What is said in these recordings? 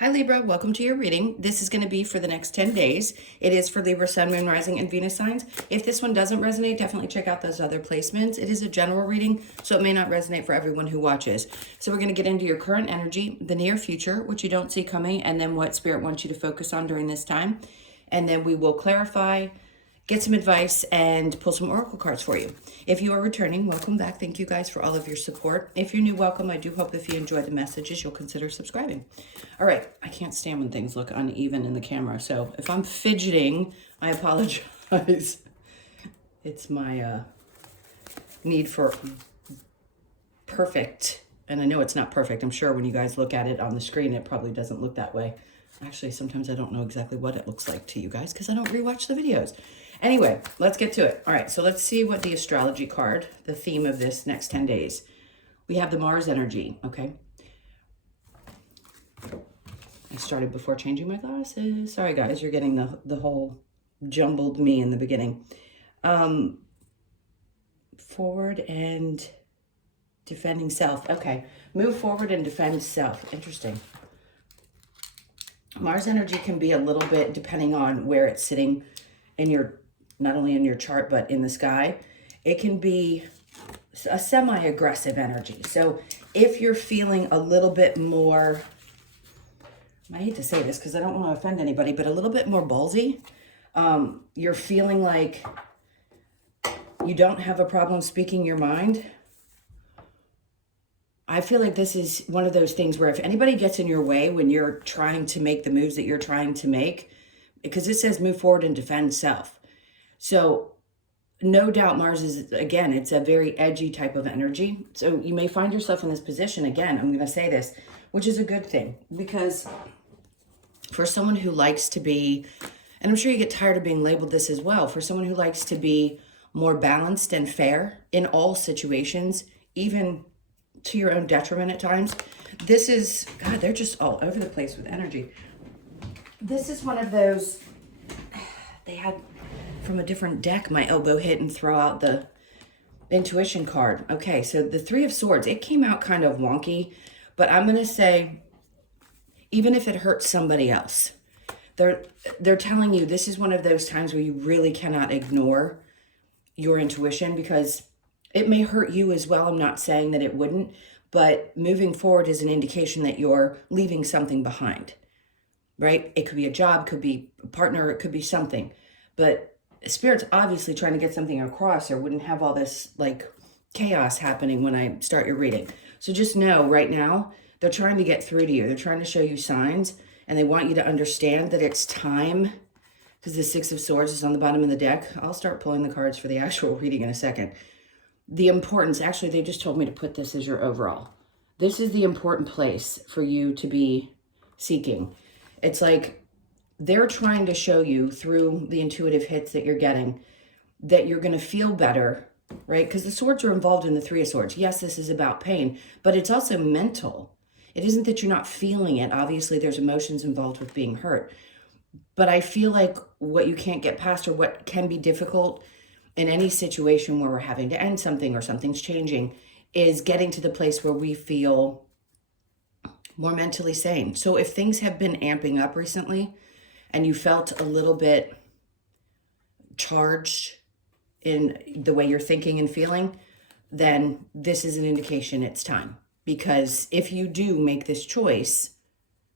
Hi Libra, welcome to your reading. This is going to be for the next 10 days. It is for Libra, Sun, Moon, Rising, and Venus signs. If this one doesn't resonate, definitely check out those other placements. It is a general reading, so it may not resonate for everyone who watches. So we're going to get into your current energy, the near future, which you don't see coming, and then what Spirit wants you to focus on during this time. And then we will clarify, get some advice, and pull some oracle cards for you. If you are returning, welcome back. Thank you guys for all of your support. If you're new, welcome. I do hope if you enjoyed the messages, you'll consider subscribing. All right, I can't stand when things look uneven in the camera, so if I'm fidgeting, I apologize. It's my need for perfect, and I know it's not perfect. I'm sure when you guys look at it on the screen, it probably doesn't look that way. Actually, sometimes I don't know exactly what it looks like to you guys because I don't rewatch the videos. Anyway, let's get to it. All right, so let's see what the astrology card, the theme of this next 10 days. We have the Mars energy, okay? I started before changing my glasses. Sorry, guys, you're getting the whole jumbled me in the beginning. Forward and defending self. Okay, move forward and defend self. Interesting. Mars energy can be a little bit, depending on where it's sitting in your, not only in your chart, but in the sky, it can be a semi-aggressive energy. So if you're feeling a little bit more, I hate to say this because I don't want to offend anybody, but a little bit more ballsy, you're feeling like you don't have a problem speaking your mind. I feel like this is one of those things where if anybody gets in your way when you're trying to make the moves that you're trying to make, because it says move forward and defend self. So no doubt Mars is, again, it's a very edgy type of energy. So you may find yourself in this position, again, I'm going to say this, which is a good thing, because for someone who likes to be, and I'm sure you get tired of being labeled this as well, for someone who likes to be more balanced and fair in all situations, even to your own detriment at times, this is, God, they're just all over the place with energy. This is one of those, they had from a different deck, my elbow hit and throw out the intuition card. Okay, so the Three of Swords, it came out kind of wonky, but I'm going to say, even if it hurts somebody else, they're telling you this is one of those times where you really cannot ignore your intuition, because it may hurt you as well. I'm not saying that it wouldn't, but moving forward is an indication that you're leaving something behind, right? It could be a job, could be a partner, it could be something. But Spirit's obviously trying to get something across, or wouldn't have all this like chaos happening when I start your reading. So just know right now, they're trying to get through to you. They're trying to show you signs, and they want you to understand that it's time, because the Six of Swords is on the bottom of the deck. I'll start pulling the cards for the actual reading in a second. The importance, actually, they just told me to put this as your overall. This is the important place for you to be seeking. It's like they're trying to show you through the intuitive hits that you're getting that you're going to feel better, right? Because the swords are involved in the Three of Swords. Yes, this is about pain, but it's also mental. It isn't that you're not feeling it. Obviously, there's emotions involved with being hurt. But I feel like what you can't get past, or what can be difficult in any situation where we're having to end something or something's changing, is getting to the place where we feel more mentally sane. So if things have been amping up recently and you felt a little bit charged in the way you're thinking and feeling, then this is an indication it's time. Because if you do make this choice,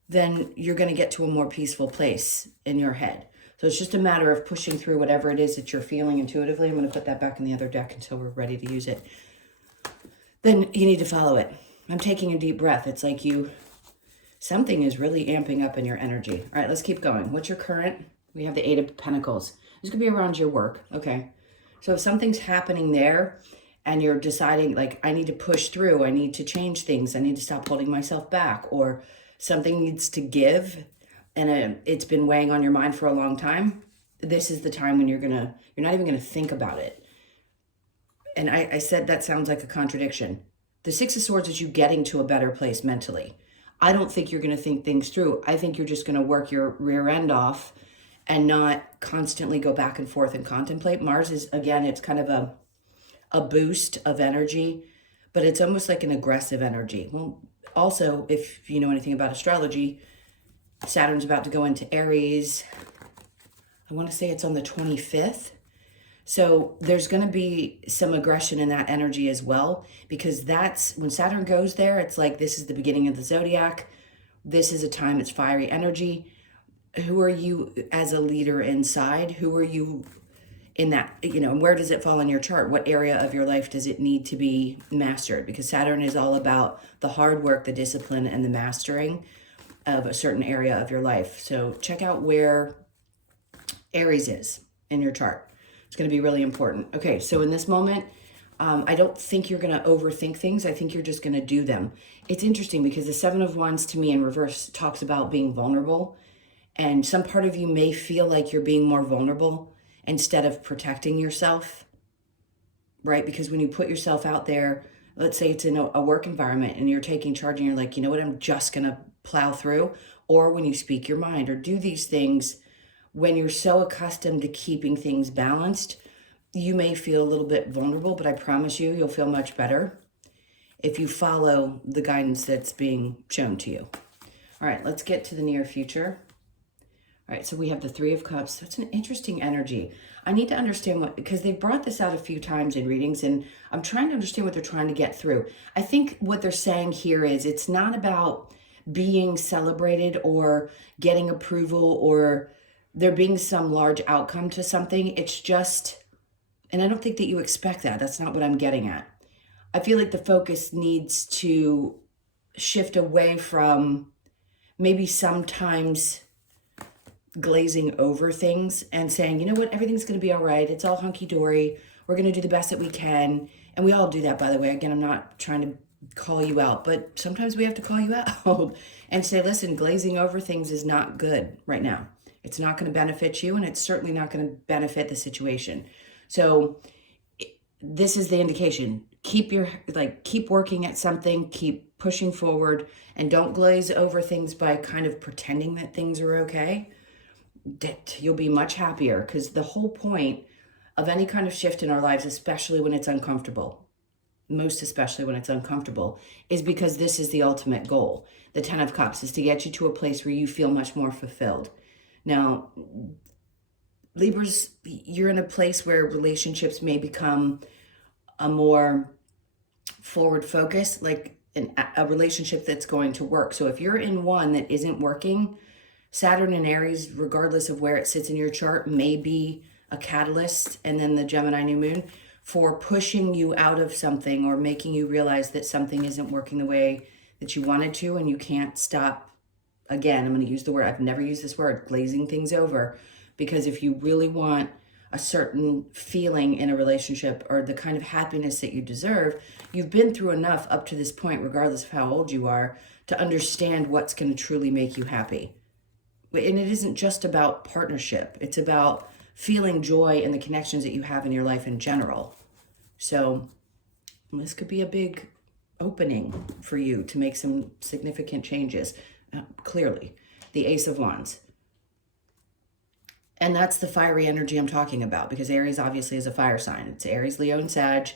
then you're going to get to a more peaceful place in your head. So it's just a matter of pushing through whatever it is that you're feeling intuitively. I'm going to put that back in the other deck until we're ready to use it. Then you need to follow it. I'm taking a deep breath. It's like something is really amping up in your energy. All right, let's keep going. What's your current? We have the Eight of Pentacles. This could be around your work. Okay. So if something's happening there and you're deciding like, I need to push through, I need to change things, I need to stop holding myself back, or something needs to give, and it's been weighing on your mind for a long time, this is the time when you're not even gonna think about it. And I said that sounds like a contradiction. The Six of Swords is you getting to a better place mentally. I don't think you're gonna think things through. I think you're just gonna work your rear end off and not constantly go back and forth and contemplate. Mars is, again, it's kind of a boost of energy, but it's almost like an aggressive energy. Well, also, if you know anything about astrology, Saturn's about to go into Aries. I want to say it's on the 25th. So there's going to be some aggression in that energy as well, because that's when Saturn goes there. It's like, this is the beginning of the zodiac. This is a time, it's fiery energy. Who are you as a leader inside? Who are you in that, where does it fall in your chart? What area of your life does it need to be mastered? Because Saturn is all about the hard work, the discipline, and the mastering of a certain area of your life. So check out where Aries is in your chart. It's going to be really important. Okay, so in this moment, I don't think you're going to overthink things. I think you're just going to do them. It's interesting because the Seven of Wands to me in reverse talks about being vulnerable. And some part of you may feel like you're being more vulnerable instead of protecting yourself, right? Because when you put yourself out there, let's say it's in a work environment and you're taking charge and you're like, you know what, I'm just going to plow through. Or when you speak your mind or do these things, when you're so accustomed to keeping things balanced, you may feel a little bit vulnerable, but I promise you, you'll feel much better if you follow the guidance that's being shown to you. All right, let's get to the near future. All right, so we have the Three of Cups. That's an interesting energy. I need to understand what, because they've brought this out a few times in readings, and I'm trying to understand what they're trying to get through. I think what they're saying here is it's not about being celebrated or getting approval or there being some large outcome to something. It's just, and I don't think that you expect that. That's not what I'm getting at. I feel like the focus needs to shift away from maybe sometimes glazing over things and saying, you know what, everything's going to be all right. It's all hunky-dory. We're going to do the best that we can. And we all do that, by the way. Again, I'm not trying to call you out, but sometimes we have to call you out and say, listen, glazing over things is not good right now. It's not going to benefit you, and it's certainly not going to benefit the situation. So this is the indication. Keep working at something, keep pushing forward, and don't glaze over things by kind of pretending that things are okay. You'll be much happier, because the whole point of any kind of shift in our lives, especially when it's uncomfortable, most especially when it's uncomfortable, is because this is the ultimate goal. The Ten of Cups is to get you to a place where you feel much more fulfilled. Now, Libras, you're in a place where relationships may become a more forward focus, like a relationship that's going to work. So if you're in one that isn't working, Saturn and Aries, regardless of where it sits in your chart, may be a catalyst, and then the Gemini new moon, for pushing you out of something or making you realize that something isn't working the way that you wanted to, and you can't stop. Again, I'm going to use the word, I've never used this word, glazing things over, because if you really want a certain feeling in a relationship or the kind of happiness that you deserve, you've been through enough up to this point, regardless of how old you are, to understand what's going to truly make you happy. And it isn't just about partnership. It's about feeling joy in the connections that you have in your life in general. So this could be a big opening for you to make some significant changes. Clearly, the Ace of Wands. And that's the fiery energy I'm talking about, because Aries obviously is a fire sign. It's Aries, Leo, and Sag.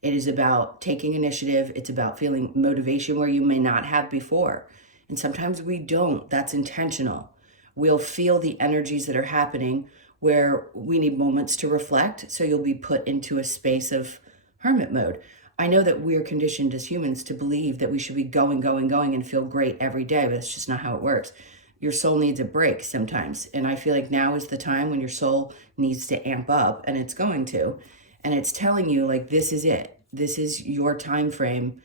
It is about taking initiative. It's about feeling motivation where you may not have before. And sometimes we don't. That's intentional. We'll feel the energies that are happening where we need moments to reflect. So you'll be put into a space of hermit mode. I know that we're conditioned as humans to believe that we should be going, and feel great every day, but that's just not how it works. Your soul needs a break sometimes. And I feel like now is the time when your soul needs to amp up, and it's going to. And it's telling you, like, this is it. This is your time frame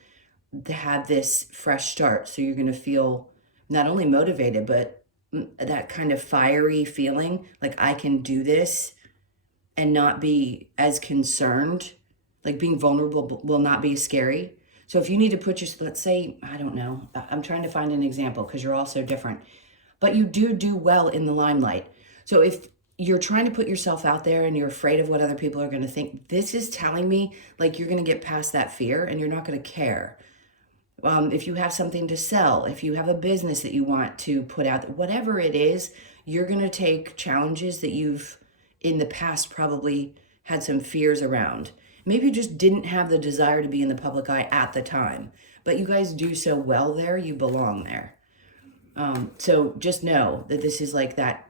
to have this fresh start. So you're going to feel not only motivated, but that kind of fiery feeling, like I can do this, and not be as concerned. Like being vulnerable will not be scary. So if you need to put your, let's say, I don't know, I'm trying to find an example because you're all so different, but you do well in the limelight. So if you're trying to put yourself out there and you're afraid of what other people are going to think, this is telling me like you're going to get past that fear and you're not going to care. If you have something to sell, if you have a business that you want to put out, whatever it is, you're going to take challenges that you've in the past probably had some fears around. Maybe you just didn't have the desire to be in the public eye at the time, but you guys do so well there, you belong there. So just know that this is like that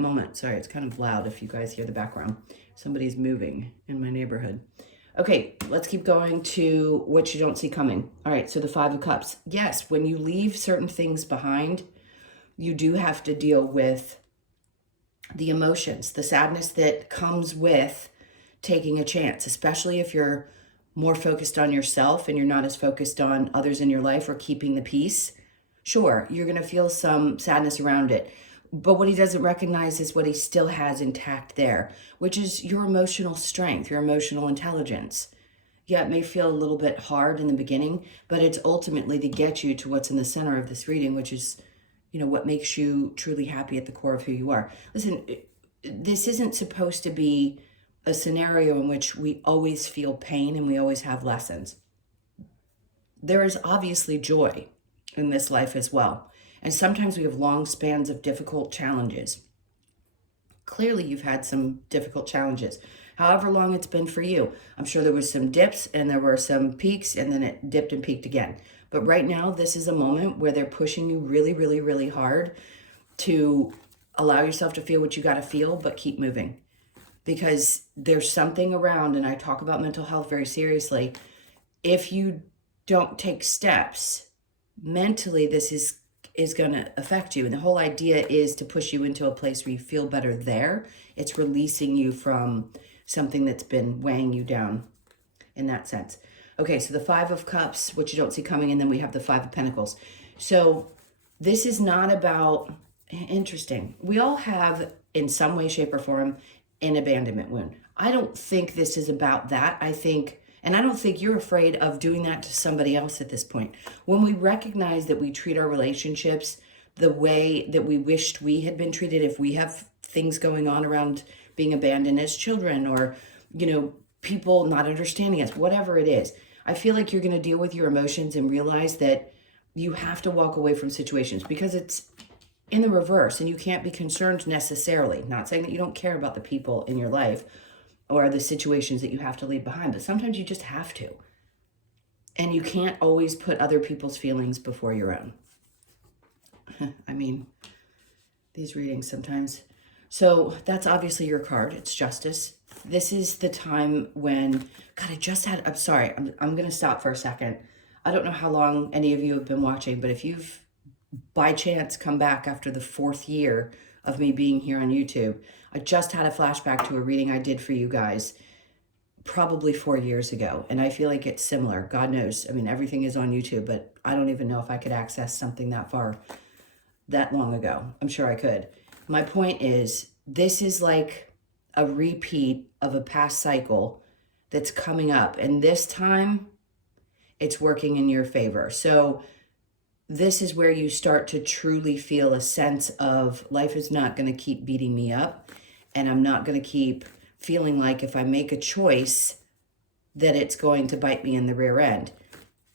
moment. Sorry, it's kind of loud if you guys hear the background. Somebody's moving in my neighborhood. Okay, let's keep going to what you don't see coming. All right, so the Five of Cups. Yes, when you leave certain things behind, you do have to deal with the emotions, the sadness that comes with taking a chance, especially if you're more focused on yourself and you're not as focused on others in your life or keeping the peace. Sure, you're going to feel some sadness around it. But what he doesn't recognize is what he still has intact there, which is your emotional strength, your emotional intelligence. Yeah, it may feel a little bit hard in the beginning, but it's ultimately to get you to what's in the center of this reading, which is, what makes you truly happy at the core of who you are. Listen, this isn't supposed to be a scenario in which we always feel pain and we always have lessons. There is obviously joy in this life as well. And sometimes we have long spans of difficult challenges. Clearly, you've had some difficult challenges. However long it's been for you. I'm sure there was some dips and there were some peaks and then it dipped and peaked again. But right now, this is a moment where they're pushing you really, really, really hard to allow yourself to feel what you got to feel, but keep moving. Because there's something around, and I talk about mental health very seriously. If you don't take steps, mentally, this is going to affect you. And the whole idea is to push you into a place where you feel better there. It's releasing you from something that's been weighing you down in that sense. Okay, so the Five of Cups, which you don't see coming, and then we have the Five of Pentacles. So this is not about, interesting. We all have, in some way, shape, or form, an abandonment wound. I don't think this is about that. I don't think you're afraid of doing that to somebody else at this point. When we recognize that we treat our relationships the way that we wished we had been treated, if we have things going on around being abandoned as children or, people not understanding us, whatever it is, I feel like you're going to deal with your emotions and realize that you have to walk away from situations because it's in the reverse and you can't be concerned necessarily. Not saying that you don't care about the people in your life or the situations that you have to leave behind, but sometimes you just have to. And you can't always put other people's feelings before your own. I mean, these readings sometimes. So that's obviously your card. It's justice. This is the time when, God, I'm sorry, I'm going to stop for a second. I don't know how long any of you have been watching, but if you've by chance come back after the 4th year of me being here on YouTube, I just had a flashback to a reading I did for you guys probably 4 years ago. And I feel like it's similar. God knows. I mean, everything is on YouTube, but I don't even know if I could access something that long ago. I'm sure I could. My point is, this is like a repeat of a past cycle that's coming up. And this time, it's working in your favor. So this is where you start to truly feel a sense of life is not going to keep beating me up. And I'm not going to keep feeling like if I make a choice that it's going to bite me in the rear end.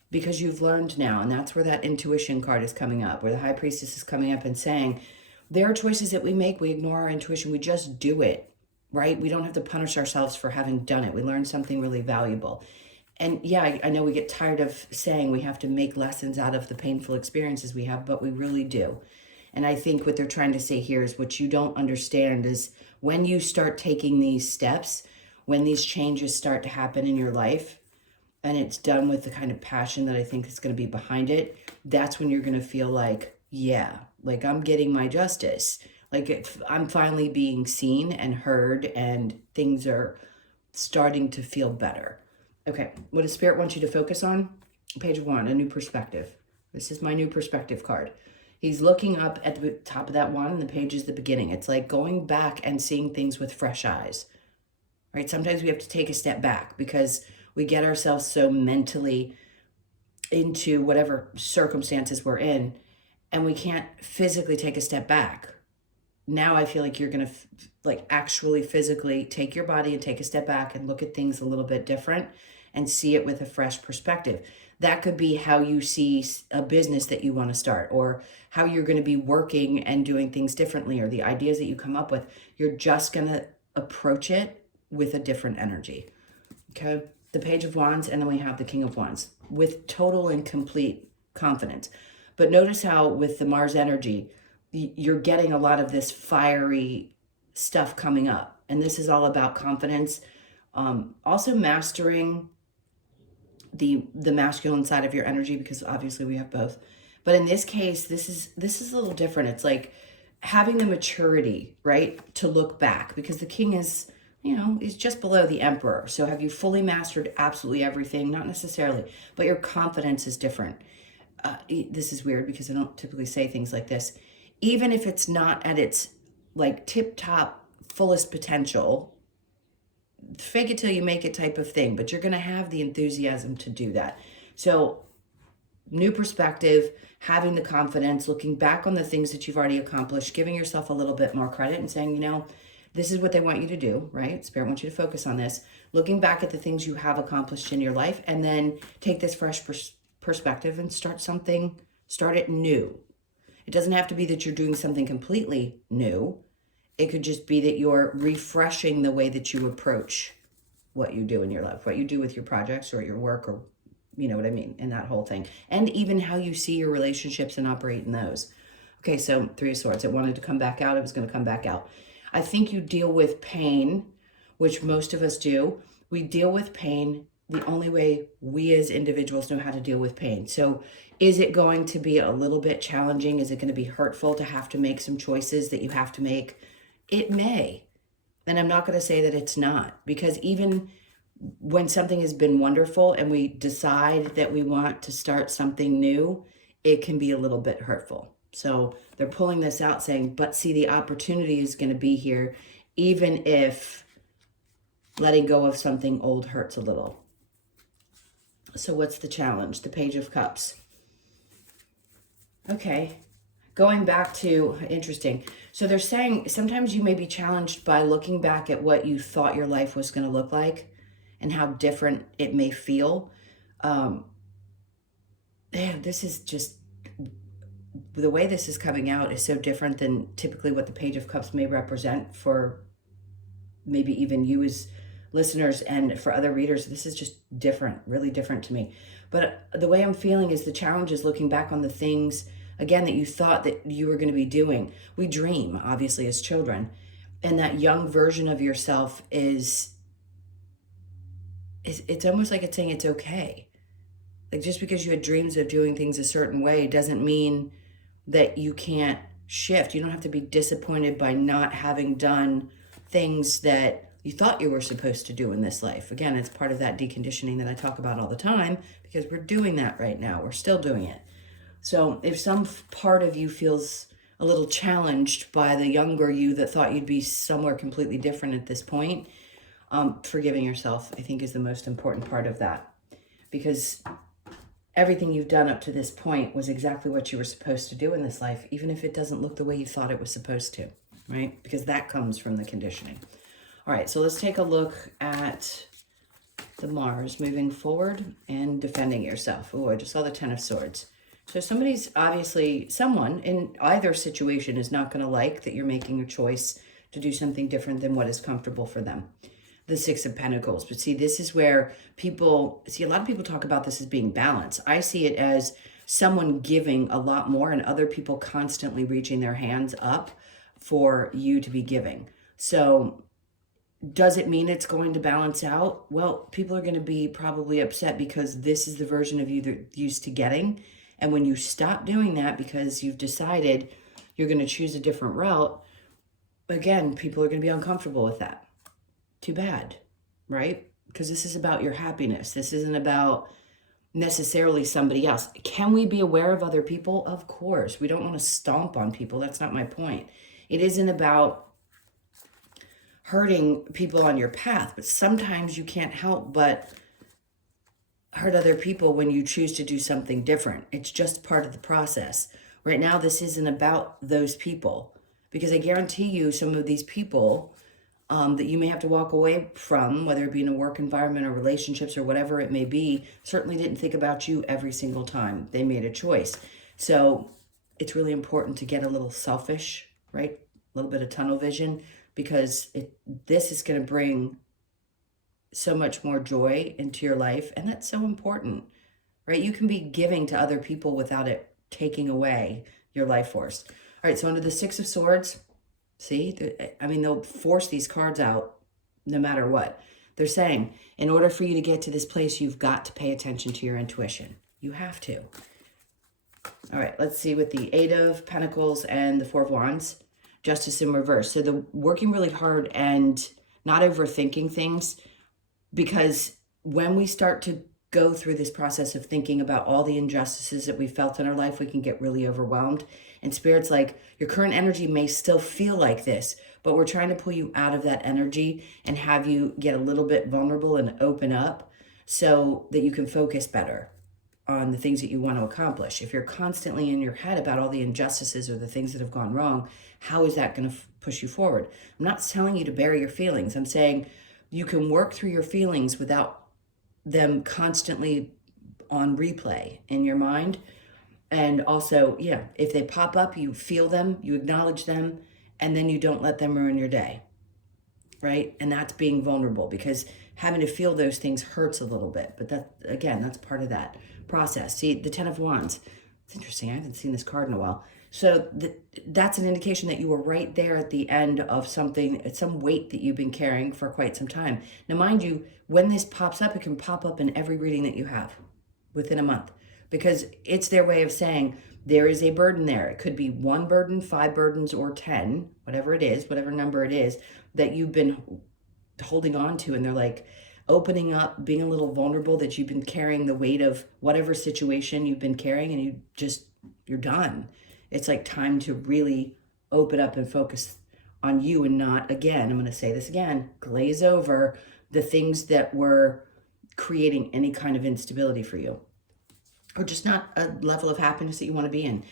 Because you've learned now, and that's where that intuition card is coming up, where the High Priestess is coming up and saying, there are choices that we make, we ignore our intuition, we just do it, right? We don't have to punish ourselves for having done it. We learn something really valuable. And yeah, I know we get tired of saying we have to make lessons out of the painful experiences we have, but we really do. And I think what they're trying to say here is what you don't understand is when you start taking these steps, when these changes start to happen in your life, and it's done with the kind of passion that I think is going to be behind it, that's when you're going to feel like, yeah, like I'm getting my justice. Like I'm finally being seen and heard and things are starting to feel better. Okay, what does Spirit want you to focus on? Page of Wand, a new perspective. This is my new perspective card. He's looking up at the top of that wand and the page is the beginning. It's like going back and seeing things with fresh eyes, right? Sometimes we have to take a step back because we get ourselves so mentally into whatever circumstances we're in and we can't physically take a step back. Now I feel like you're going to actually physically take your body and take a step back and look at things a little bit different and see it with a fresh perspective. That could be how you see a business that you want to start or how you're going to be working and doing things differently or the ideas that you come up with. You're just going to approach it with a different energy. Okay? The Page of Wands, and then we have the King of Wands with total and complete confidence. But notice how with the Mars energy, you're getting a lot of this fiery stuff coming up. And this is all about confidence. Also mastering the masculine side of your energy, because obviously we have both. But in this case, this is a little different. It's like having the maturity, right, to look back, because the king is, is just below the emperor. So have you fully mastered absolutely everything? Not necessarily, but your confidence is different. This is weird because I don't typically say things like this. Even if it's not at its like tip top fullest potential, fake it till you make it type of thing, but you're going to have the enthusiasm to do that. So new perspective, having the confidence, looking back on the things that you've already accomplished, giving yourself a little bit more credit and saying, this is what they want you to do, right? Spirit wants you to focus on this. Looking back at the things you have accomplished in your life, and then take this fresh perspective and start it new. It doesn't have to be that you're doing something completely new. It could just be that you're refreshing the way that you approach what you do in your life, what you do with your projects or your work, or you know what I mean, and that whole thing. And even how you see your relationships and operate in those. Okay, so Three of Swords. It wanted to come back out. It was going to come back out. I think you deal with pain, which most of us do. We deal with pain the only way we as individuals know how to deal with pain. So is it going to be a little bit challenging? Is it going to be hurtful to have to make some choices that you have to make? It may. And I'm not going to say that it's not, because even when something has been wonderful and we decide that we want to start something new, it can be a little bit hurtful. So they're pulling this out saying, but see, the opportunity is going to be here, even if letting go of something old hurts a little. So what's the challenge? The Page of Cups. Okay. Going back to, interesting. So they're saying sometimes you may be challenged by looking back at what you thought your life was going to look like and how different it may feel. This is just, the way this is coming out is so different than typically what the Page of Cups may represent for maybe even you as listeners, and for other readers. This is just different, really different to me. But the way I'm feeling is the challenge is looking back on the things, again, that you thought that you were going to be doing. We dream, obviously, as children. And that young version of yourself it's almost like it's saying it's okay. Like, just because you had dreams of doing things a certain way doesn't mean that you can't shift. You don't have to be disappointed by not having done things that you thought you were supposed to do in this life. Again, it's part of that deconditioning that I talk about all the time, because we're doing that right now. We're still doing it. So if some part of you feels a little challenged by the younger you that thought you'd be somewhere completely different at this point, forgiving yourself, I think, is the most important part of that. Because everything you've done up to this point was exactly what you were supposed to do in this life, even if it doesn't look the way you thought it was supposed to, right? Because that comes from the conditioning. All right, so let's take a look at the Mars moving forward and defending yourself. Oh, I just saw the Ten of Swords. So someone in either situation is not going to like that you're making a choice to do something different than what is comfortable for them. The Six of Pentacles. But see, this is where a lot of people talk about this as being balance. I see it as someone giving a lot more and other people constantly reaching their hands up for you to be giving. So does it mean it's going to balance out? Well, people are going to be probably upset because this is the version of you they're used to getting. And when you stop doing that because you've decided you're going to choose a different route, again, people are going to be uncomfortable with that. Too bad, right? Because this is about your happiness. This isn't about necessarily somebody else. Can we be aware of other people? Of course. We don't want to stomp on people. That's not my point. It isn't about hurting people on your path, but sometimes you can't help but hurt other people when you choose to do something different. It's just part of the process. Right now, this isn't about those people, because I guarantee you some of these people that you may have to walk away from, whether it be in a work environment or relationships or whatever it may be, certainly didn't think about you every single time they made a choice. So it's really important to get a little selfish, right? A little bit of tunnel vision, because this is going to bring so much more joy into your life. And that's so important, right? You can be giving to other people without it taking away your life force. All right, so under the Six of Swords, see, I mean, they'll force these cards out no matter what. They're saying, in order for you to get to this place, you've got to pay attention to your intuition. You have to. All right, let's see with the Eight of Pentacles and the Four of Wands. Justice in reverse. So the working really hard and not overthinking things, because when we start to go through this process of thinking about all the injustices that we felt in our life, we can get really overwhelmed. And Spirit's like, your current energy may still feel like this, but we're trying to pull you out of that energy and have you get a little bit vulnerable and open up so that you can focus better on the things that you want to accomplish. If you're constantly in your head about all the injustices or the things that have gone wrong, how is that going to push you forward? I'm not telling you to bury your feelings. I'm saying you can work through your feelings without them constantly on replay in your mind. And also, yeah, if they pop up, you feel them, you acknowledge them, and then you don't let them ruin your day, right? And that's being vulnerable, because having to feel those things hurts a little bit. But that, again, that's part of that process. See, the Ten of Wands. It's interesting. I haven't seen this card in a while. So that's an indication that you were right there at the end of something, some weight that you've been carrying for quite some time. Now, mind you, when this pops up, it can pop up in every reading that you have within a month, because it's their way of saying there is a burden there. It could be one burden, 5 burdens, or 10, whatever it is, whatever number it is that you've been holding on to. And they're like opening up, being a little vulnerable, that you've been carrying the weight of whatever situation you've been carrying, and you're done. It's like time to really open up and focus on you, and not, again, I'm going to say this again, glaze over the things that were creating any kind of instability for you, or just not a level of happiness that you want to be in.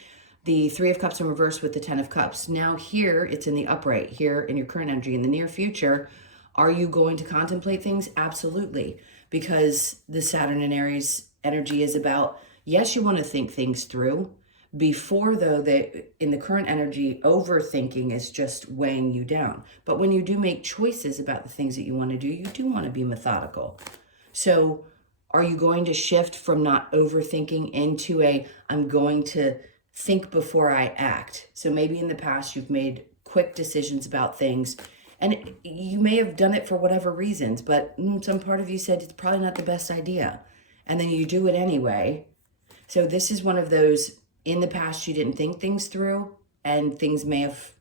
The Three of Cups in reverse with the Ten of Cups. Now here, it's in the upright, here in your current energy. In the near future, are you going to contemplate things? Absolutely. Because the Saturn and Aries energy is about, yes, you want to think things through. Before, though, that in the current energy, overthinking is just weighing you down. But when you do make choices about the things that you want to do, you do want to be methodical. So are you going to shift from not overthinking into I'm going to think before I act? So maybe in the past you've made quick decisions about things, and you may have done it for whatever reasons, but some part of you said it's probably not the best idea. And then you do it anyway. So this is one of those, in the past you didn't think things through, and things may have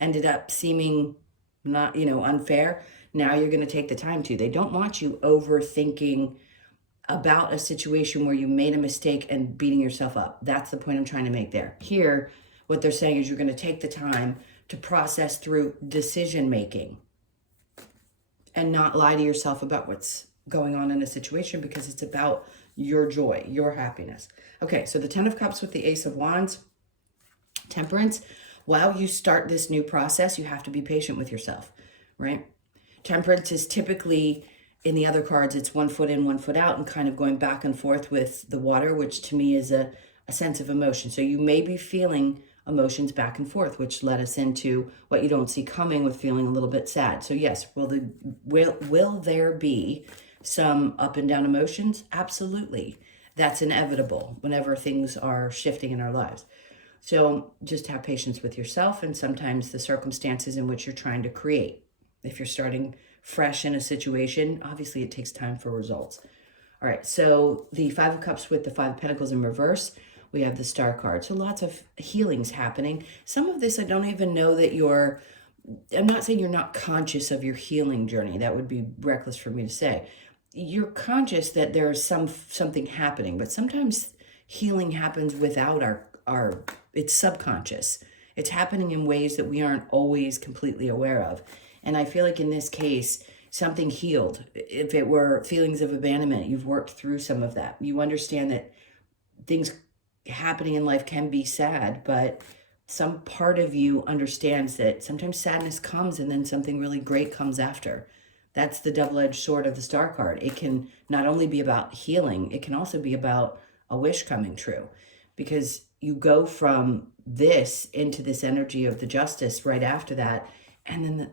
ended up seeming not, unfair. Now you're going to take the time to. They don't want you overthinking about a situation where you made a mistake and beating yourself up. That's the point I'm trying to make there. Here, what they're saying is you're going to take the time to process through decision making and not lie to yourself about what's going on in a situation, because it's about your joy, your happiness. Okay, so the Ten of Cups with the Ace of Wands, Temperance. While you start this new process, you have to be patient with yourself, right? Temperance is typically, in the other cards, it's 1 foot in, 1 foot out, and kind of going back and forth with the water, which to me is a sense of emotion. So you may be feeling emotions back and forth, which led us into what you don't see coming with feeling a little bit sad. So yes, will there be some up and down emotions? Absolutely. That's inevitable whenever things are shifting in our lives. So just have patience with yourself and sometimes the circumstances in which you're trying to create. If you're starting fresh in a situation, obviously it takes time for results. All right, so the Five of Cups with the Five of Pentacles in reverse, we have the Star card. So lots of healings happening. Some of this, I don't even know that I'm not saying you're not conscious of your healing journey. That would be reckless for me to say. You're conscious that there's something happening, but sometimes healing happens without it's subconscious. It's happening in ways that we aren't always completely aware of. And I feel like in this case, something healed. If it were feelings of abandonment, you've worked through some of that. You understand that things happening in life can be sad, but some part of you understands that sometimes sadness comes and then something really great comes after. That's the double-edged sword of the Star card. It can not only be about healing, it can also be about a wish coming true, because you go from this into this energy of the Justice right after that. And then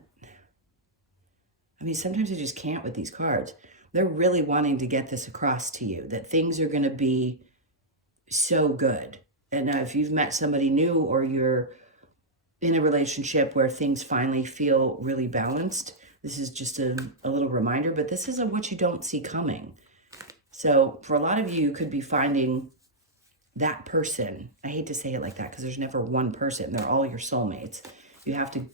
sometimes you just can't with these cards. They're really wanting to get this across to you, that things are going to be so good. And if you've met somebody new or you're in a relationship where things finally feel really balanced, this is just a little reminder, but this isn't what you don't see coming. So for a lot of you, you could be finding that person. I hate to say it like that because there's never one person. They're all your soulmates. You have to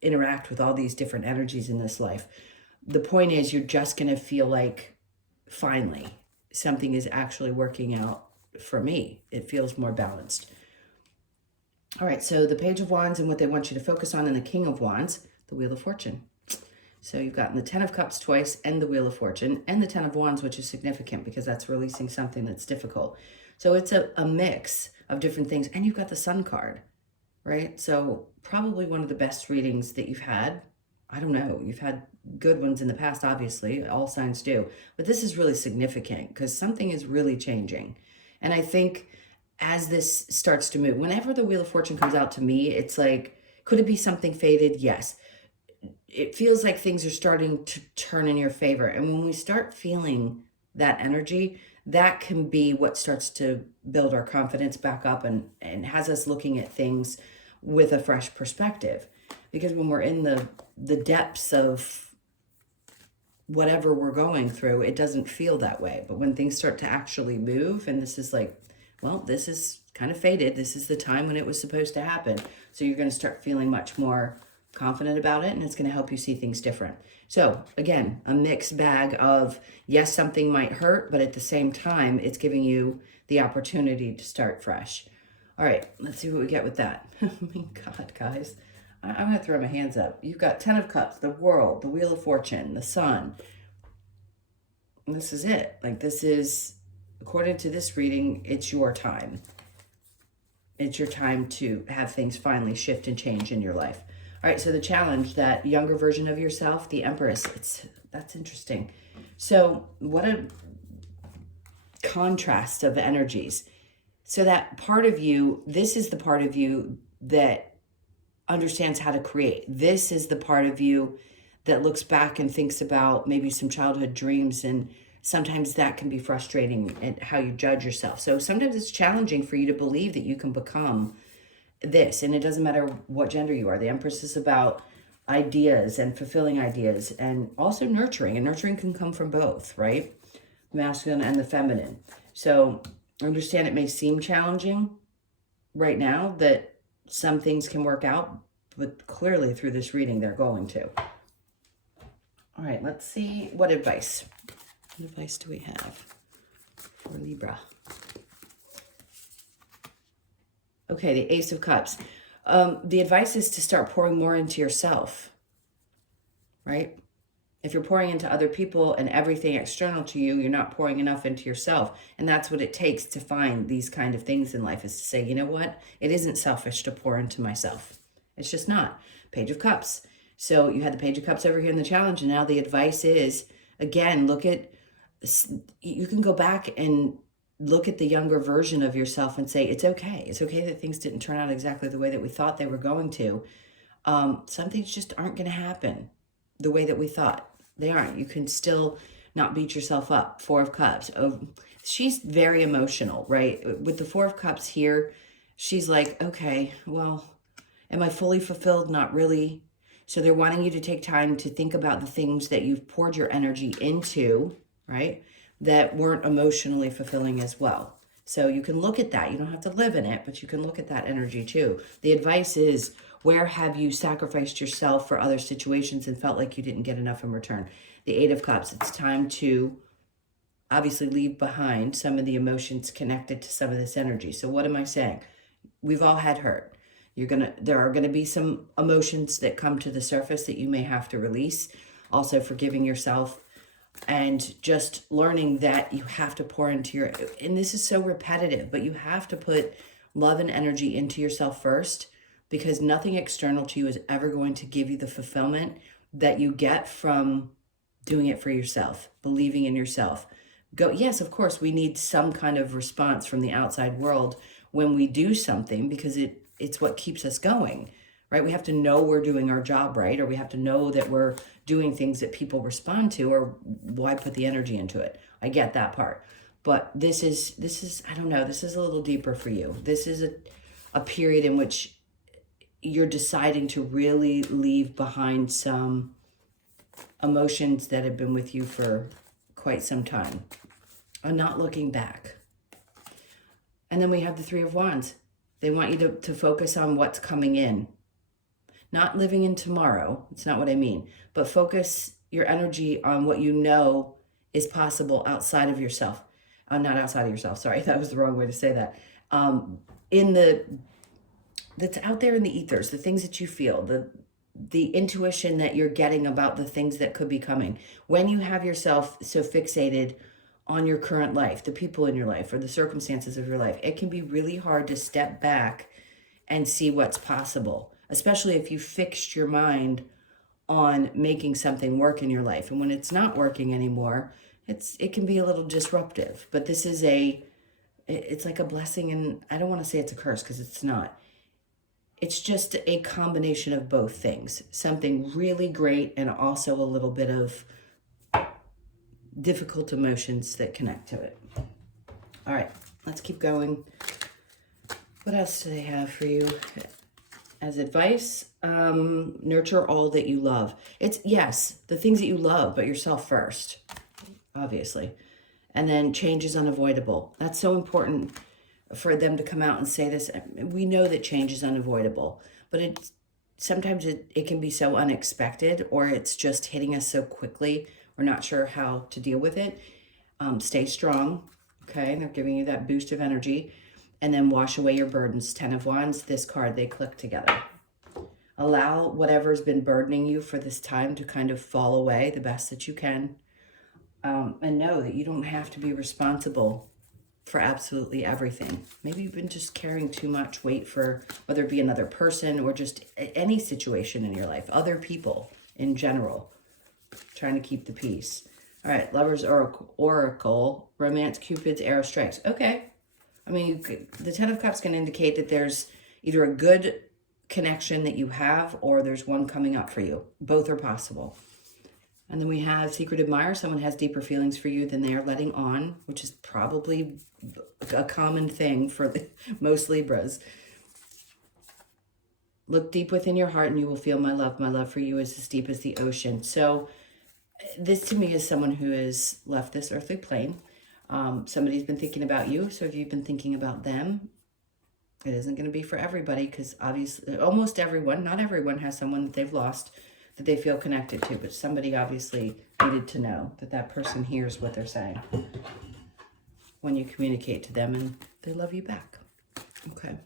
interact with all these different energies in this life. The point is, you're just going to feel like finally something is actually working out for me. It feels more balanced. All right, so the Page of Wands and what they want you to focus on, and the King of Wands, the Wheel of Fortune. So you've gotten the Ten of Cups twice and the Wheel of Fortune and the Ten of Wands, which is significant because that's releasing something that's difficult. So it's a mix of different things. And you've got the Sun card, right? So probably one of the best readings that you've had. I don't know. You've had good ones in the past, obviously. All signs do. But this is really significant because something is really changing. And I think as this starts to move, whenever the Wheel of Fortune comes out to me, it's like, could it be something faded? Yes. It feels like things are starting to turn in your favor. And when we start feeling that energy, that can be what starts to build our confidence back up and has us looking at things with a fresh perspective. Because when we're in the depths of whatever we're going through, it doesn't feel that way. But when things start to actually move, and this is like, well, this is kind of faded. This is the time when it was supposed to happen. So you're going to start feeling much more confident about it, and it's going to help you see things different. So again, a mixed bag of, yes, something might hurt, but at the same time, it's giving you the opportunity to start fresh. All right, let's see what we get with that. I mean, God, guys, I'm going to throw my hands up. You've got Ten of Cups, the World, the Wheel of Fortune, the Sun. And this is it. Like, this is, according to this reading, it's your time. It's your time to have things finally shift and change in your life. All right, so the challenge, that younger version of yourself, the Empress, that's interesting. So what a contrast of energies. So that part of you, this is the part of you that understands how to create. This is the part of you that looks back and thinks about maybe some childhood dreams, and sometimes that can be frustrating at how you judge yourself. So sometimes it's challenging for you to believe that you can become this, and it doesn't matter what gender you are. The Empress is about ideas and fulfilling ideas, and also nurturing, and nurturing can come from both, right? The masculine and the feminine. So understand it may seem challenging right now, that some things can work out, but clearly through this reading they're going to. All right, let's see what advice do we have for Libra? Okay, the Ace of Cups. The advice is to start pouring more into yourself, right? If you're pouring into other people and everything external to you, you're not pouring enough into yourself. And that's what it takes to find these kind of things in life, is to say, you know what? It isn't selfish to pour into myself. It's just not. Page of Cups. So you had the Page of Cups over here in the challenge, and now the advice is, again, you can go back and look at the younger version of yourself and say, it's okay. It's okay that things didn't turn out exactly the way that we thought they were going to. Some things just aren't going to happen the way that we thought. They aren't. You can still not beat yourself up. Four of Cups. Oh, she's very emotional, right? With the Four of Cups here, she's like, okay, well, am I fully fulfilled? Not really. So they're wanting you to take time to think about the things that you've poured your energy into, right, that weren't emotionally fulfilling as well. So you can look at that. You don't have to live in it, but you can look at that energy too. The advice is, where have you sacrificed yourself for other situations and felt like you didn't get enough in return? The Eight of Cups, it's time to obviously leave behind some of the emotions connected to some of this energy. So what am I saying? We've all had hurt. There are gonna be some emotions that come to the surface that you may have to release. Also forgiving yourself, and just learning that you have to pour into and this is so repetitive, but you have to put love and energy into yourself first, because nothing external to you is ever going to give you the fulfillment that you get from doing it for yourself, believing in yourself. Yes, of course, we need some kind of response from the outside world when we do something, because it's what keeps us going, right? We have to know we're doing our job right, or we have to know that we're doing things that people respond to, or why put the energy into it? I get that part. But this is I don't know, this is a little deeper for you. This is a period in which you're deciding to really leave behind some emotions that have been with you for quite some time and not looking back. And then we have the Three of Wands. They want you to focus on what's coming in, not living in tomorrow. It's not what I mean, but focus your energy on what you know is possible outside of yourself. Not outside of yourself. Sorry, that was the wrong way to say that. That's out there in the ethers, the things that you feel, the intuition that you're getting about the things that could be coming. When you have yourself so fixated on your current life, the people in your life, or the circumstances of your life, it can be really hard to step back and see what's possible, especially if you fixed your mind on making something work in your life. And when it's not working anymore, it can be a little disruptive. But this is it's like a blessing, and I don't want to say it's a curse because it's not. It's just a combination of both things. Something really great and also a little bit of difficult emotions that connect to it. All right, let's keep going. What else do they have for you as advice? Nurture all that you love. It's, yes, the things that you love, but yourself first, obviously. And then change is unavoidable. That's so important for them to come out and say this. We know that change is unavoidable, but sometimes it can be so unexpected, or it's just hitting us so quickly. We're not sure how to deal with it. Stay strong, okay? They're giving you that boost of energy. And then wash away your burdens. 10 of Wands, this card, they click together. Allow whatever's been burdening you for this time to kind of fall away the best that you can. And know that you don't have to be responsible for absolutely everything. Maybe you've been just carrying too much weight for whether it be another person or just any situation in your life, other people in general, trying to keep the peace. All right, Lover's Oracle, Romance, Cupid's Arrow Strikes. Okay. I mean, the 10 of Cups can indicate that there's either a good connection that you have or there's one coming up for you. Both are possible. And then we have Secret Admirer. Someone has deeper feelings for you than they are letting on, which is probably a common thing for most Libras. Look deep within your heart and you will feel my love. My love for you is as deep as the ocean. So this to me is someone who has left this earthly plane. Somebody's been thinking about you. So if you've been thinking about them, it isn't going to be for everybody, because obviously almost everyone, not everyone, has someone that they've lost that they feel connected to, but somebody obviously needed to know that that person hears what they're saying when you communicate to them and they love you back. Okay.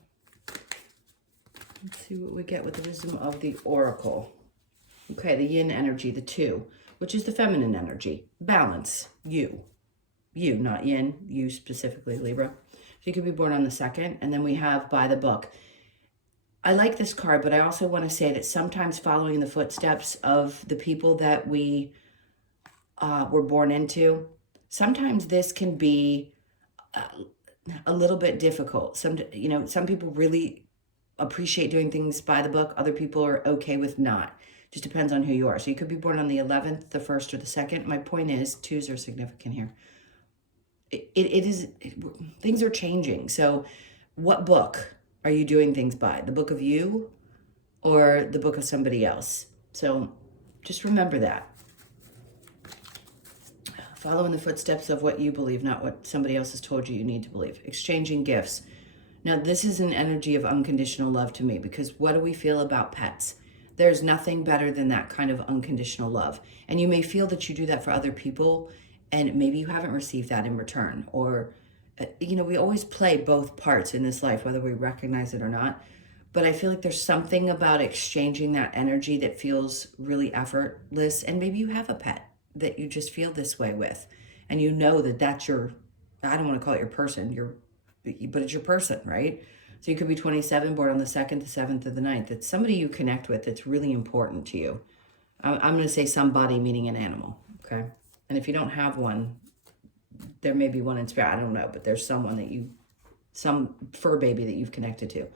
Let's see what we get with the wisdom of the Oracle. Okay, the yin energy, the 2, which is the feminine energy. Balance. You, not yin, you specifically, Libra. So you could be born on the 2nd. And then we have by the book. I like this card, but I also want to say that sometimes following the footsteps of the people that we were born into, sometimes this can be a little bit difficult. Some people really appreciate doing things by the book. Other people are okay with not. Just depends on who you are. So you could be born on the 11th, the 1st, or the 2nd. My point is, 2s are significant here. Things are changing. So what book are you doing things by? The book of you or the book of somebody else? So just remember that. Follow in the footsteps of what you believe, not what somebody else has told you need to believe. Exchanging gifts. Now, this is an energy of unconditional love to me, because what do we feel about pets? There's nothing better than that kind of unconditional love. And you may feel that you do that for other people, and maybe you haven't received that in return. Or, we always play both parts in this life, whether we recognize it or not. But I feel like there's something about exchanging that energy that feels really effortless. And maybe you have a pet that you just feel this way with. And you know that that's your, I don't want to call it your person, but it's your person, right? So you could be 27, born on the 2nd, the 7th, or the 9th. It's somebody you connect with that's really important to you. I'm going to say somebody, meaning an animal, okay? And if you don't have one, there may be one in spirit, I don't know, but there's someone some fur baby that you've connected to.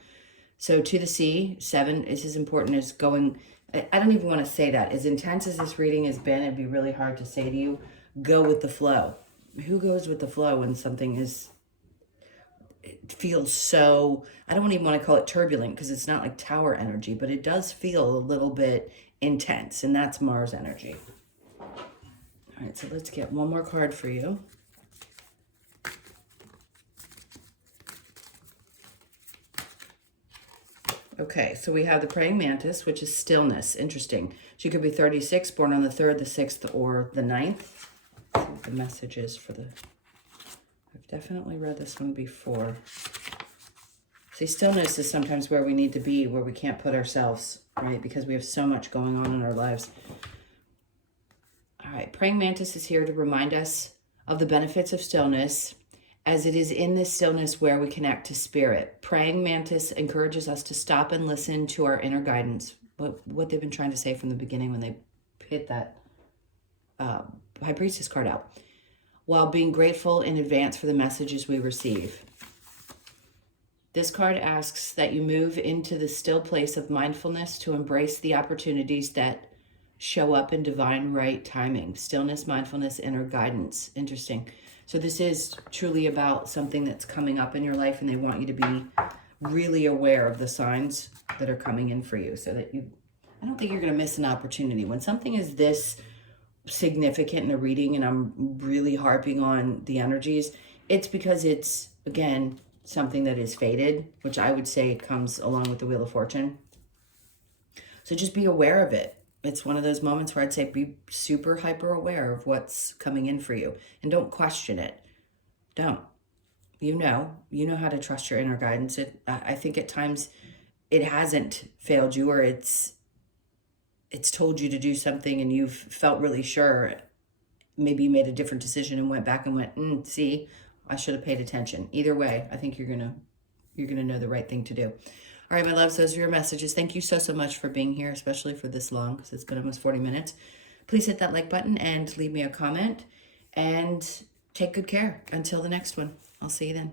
So to the sea, 7 is as important as going, I don't even want to say that. As intense as this reading has been, it'd be really hard to say to you, go with the flow. who goes with the flow when something is, it feels so, I don't even want to call it turbulent because it's not like tower energy, but it does feel a little bit intense, and that's Mars energy. All right, so let's get one more card for you. Okay, so we have the praying mantis, which is stillness. Interesting. She could be 36, born on the 3rd, the 6th, or the 9th. Let's see what the message is for the... I've definitely read this one before. See, stillness is sometimes where we need to be, where we can't put ourselves, right? Because we have so much going on in our lives. All right, praying mantis is here to remind us of the benefits of stillness, as it is in this stillness where we connect to spirit. Praying mantis encourages us to stop and listen to our inner guidance, what they've been trying to say from the beginning when they hit that High Priestess card out, while being grateful in advance for the messages we receive. This card asks that you move into the still place of mindfulness to embrace the opportunities that show up in divine right timing. Stillness, mindfulness, inner guidance. Interesting. So this is truly about something that's coming up in your life, and they want you to be really aware of the signs that are coming in for you, so that I don't think you're going to miss an opportunity. When something is this significant in a reading, and I'm really harping on the energies, it's because it's, again, something that is fated, which I would say comes along with the Wheel of Fortune. So just be aware of it. It's one of those moments where I'd say be super hyper aware of what's coming in for you, and don't question it. Don't. You know how to trust your inner guidance. I think at times it hasn't failed you, or it's told you to do something and you've felt really sure. Maybe you made a different decision and went back and went, see, I should have paid attention. Either way, I think you're gonna know the right thing to do. All right, my loves, those are your messages. Thank you so much for being here, especially for this long, because it's been almost 40 minutes. Please hit that like button and leave me a comment, and take good care. Until the next one, I'll see you then.